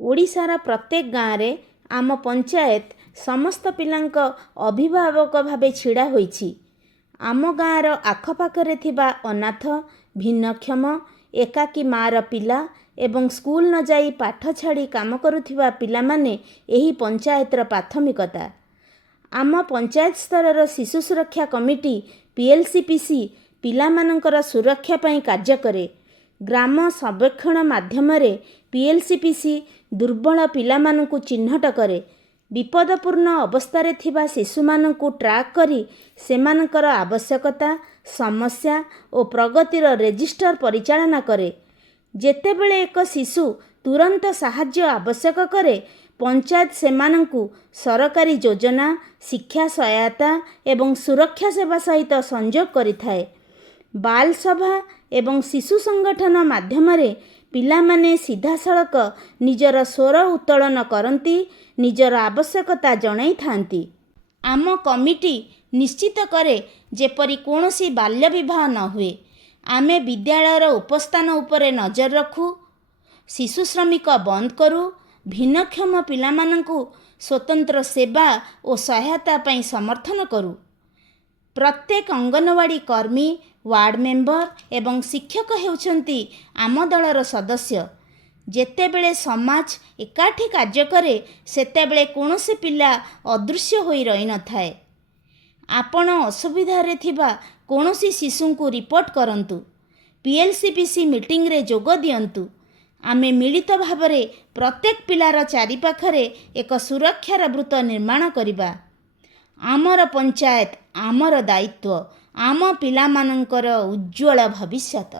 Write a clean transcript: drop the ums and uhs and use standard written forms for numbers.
ଓଡ଼ିଶାର ପ୍ରତ୍ୟେକ ଗାଁରେ ଆମ ପଞ୍ଚାୟତ ସମସ୍ତ ପିଲାଙ୍କ ଅଭିଭାବକ ଭାବେ ଛିଡ଼ା ହୋଇଛି। ଆମ ଗାଁର ଆଖପାଖରେ ଥିବା ଅନାଥ, ଭିନ୍ନକ୍ଷମ, ଏକାକୀ ମାଆର ପିଲା ଏବଂ ସ୍କୁଲ ନ ଯାଇ ପାଠ ଛାଡ଼ି କାମ କରୁଥିବା ପିଲାମାନେ ଏହି ପଞ୍ଚାୟତର ପ୍ରାଥମିକତା। ଆମ ପଞ୍ଚାୟତ ସ୍ତରର ଶିଶୁ ସୁରକ୍ଷା କମିଟି PLCPC ପିଲାମାନଙ୍କର ସୁରକ୍ଷା ପାଇଁ କାର୍ଯ୍ୟ କରେ। ଗ୍ରାମ ସର୍ବେକ୍ଷଣ ମାଧ୍ୟମରେ PLCPC ଦୁର୍ବଳ ପିଲାମାନଙ୍କୁ ଚିହ୍ନଟ କରେ। ବିପଦପୂର୍ଣ୍ଣ ଅବସ୍ଥାରେ ଥିବା ଶିଶୁମାନଙ୍କୁ ଟ୍ରାକ୍ କରି ସେମାନଙ୍କର ଆବଶ୍ୟକତା, ସମସ୍ୟା ଓ ପ୍ରଗତିର ରେଜିଷ୍ଟର ପରିଚାଳନା କରେ। ଯେତେବେଳେ ଏକ ଶିଶୁ ତୁରନ୍ତ ସାହାଯ୍ୟ ଆବଶ୍ୟକ କରେ, ପଞ୍ଚାୟତ ସେମାନଙ୍କୁ ସରକାରୀ ଯୋଜନା, ଶିକ୍ଷା ସହାୟତା ଏବଂ ସୁରକ୍ଷା ସେବା ସହିତ ସଂଯୋଗ କରିଥାଏ। ବାଲସଭା ଏବଂ ଶିଶୁ ସଂଗଠନ ମାଧ୍ୟମରେ ପିଲାମାନେ ସିଧାସଳଖ ନିଜର ସ୍ୱର ଉତ୍ତୋଳନ କରନ୍ତି, ନିଜର ଆବଶ୍ୟକତା ଜଣାଇଥାନ୍ତି। ଆମ କମିଟି ନିଶ୍ଚିତ କରେ ଯେପରି କୌଣସି ବାଲ୍ୟ ବିବାହ ନ ହୁଏ। ଆମେ ବିଦ୍ୟାଳୟର ଉପସ୍ଥାନ ଉପରେ ନଜର ରଖୁ, ଶିଶୁ ଶ୍ରମିକ ବନ୍ଦ କରୁ, ଭିନ୍ନକ୍ଷମ ପିଲାମାନଙ୍କୁ ସ୍ୱତନ୍ତ୍ର ସେବା ଓ ସହାୟତା ପାଇଁ ସମର୍ଥନ କରୁ। ପ୍ରତ୍ୟେକ ଅଙ୍ଗନୱାଡ଼ି କର୍ମୀ, ୱାର୍ଡ଼ ମେମ୍ବର ଏବଂ ଶିକ୍ଷକ ହେଉଛନ୍ତି ଆମ ଦଳର ସଦସ୍ୟ। ଯେତେବେଳେ ସମାଜ ଏକାଠି କାର୍ଯ୍ୟ କରେ, ସେତେବେଳେ କୌଣସି ପିଲା ଅଦୃଶ୍ୟ ହୋଇ ରହିନଥାଏ। ଆପଣ ଅସୁବିଧାରେ ଥିବା କୌଣସି ଶିଶୁଙ୍କୁ ରିପୋର୍ଟ କରନ୍ତୁ। PLCPC ମିଟିଂରେ ଯୋଗ ଦିଅନ୍ତୁ। ଆମେ ମିଳିତ ଭାବରେ ପ୍ରତ୍ୟେକ ପିଲାର ଚାରିପାଖରେ ଏକ ସୁରକ୍ଷାର ବୃତ୍ତ ନିର୍ମାଣ କରିବା। ଆମର ପଞ୍ଚାୟତ, ଆମର ଦାୟିତ୍ୱ, ଆମ ପିଲାମାନଙ୍କର ଉଜ୍ଜ୍ୱଳ ଭବିଷ୍ୟତ।